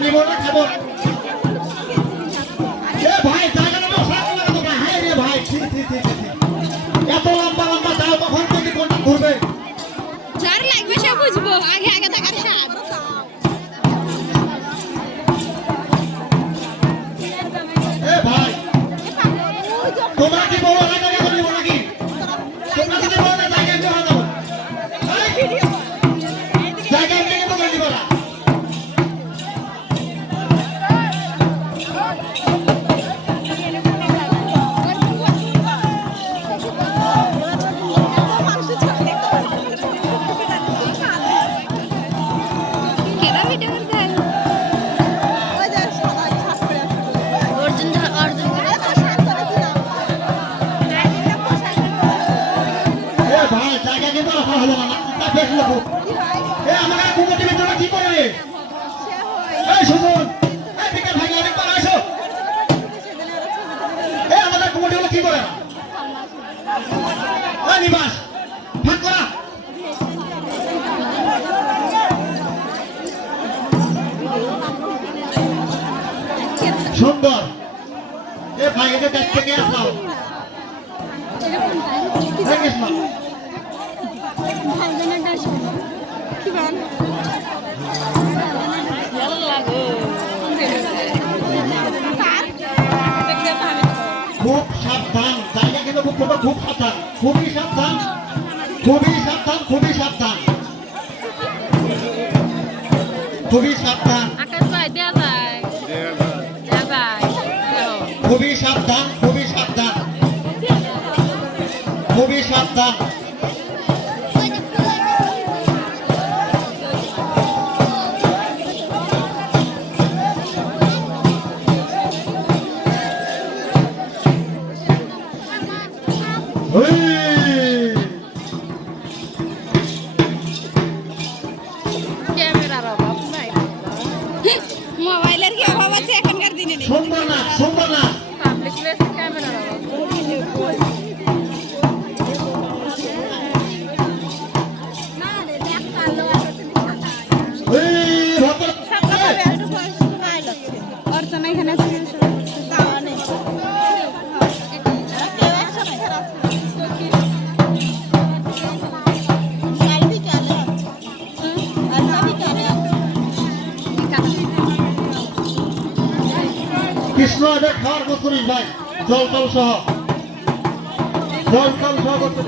নিব খাব তা বেশ লোক এ আমাকে কুমতি ভিতরে কি করে এই সুজন এই বিকাল ভাই আসো আমাদের কুমতি কি করে? এই নিবাস। ভাগ করা। সুন্দর। এ ভাই এদের দেখ থেকে কিন্তু খুব সাবধান খুবই সাবধান খুবই সাবধান খুবই সাবধান। খুবই সাবধান। খুবই সাবধান খুবই সাবধান। খুবই সাবধান। মোবাইলের কি অভাব আছে এখনকার দিনে? নেই সুন্দর না। সুন্দর না পাবলিক প্লেসে ক্যামেরার কৃষ্ণ এদের খাওয়ার করিস ভাই জল সহ। সহ করতে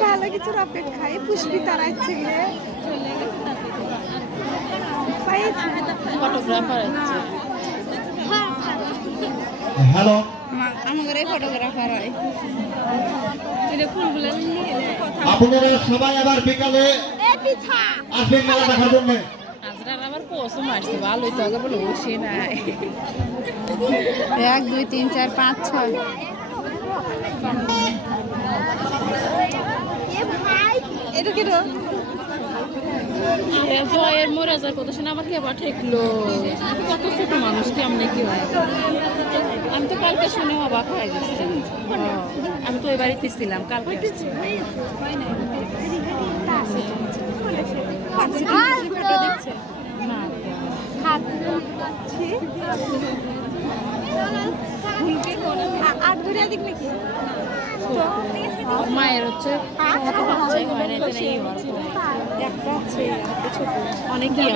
ভালো কিছুর অপেক্ষায় আছে গিয়ে ফটোগ্রাফার আছে। হ্যালো আমাদের এই ফটোগ্রাফার হয়। আপনারা সবাই আবার বিকালে আসবেন মেলা দেখার জন্য? আজরার আবার পশু মারছে ভালোই তো আগে বলে বসে নাই। এক দুই তিন চার পাঁচ ছয়। এটা কি আরে জয়ের মরে যাওয়ার কথা শুনে আমাকে এবার ঠেকলো। কত ছোট মানুষ কেমনে কি হয়? আমি তো কালকে শুনে অবাক হয়ে গেছি। আমি তো ওই বাড়িতে ছিলাম কালকে মায়ের হচ্ছে অনেক ইয়ে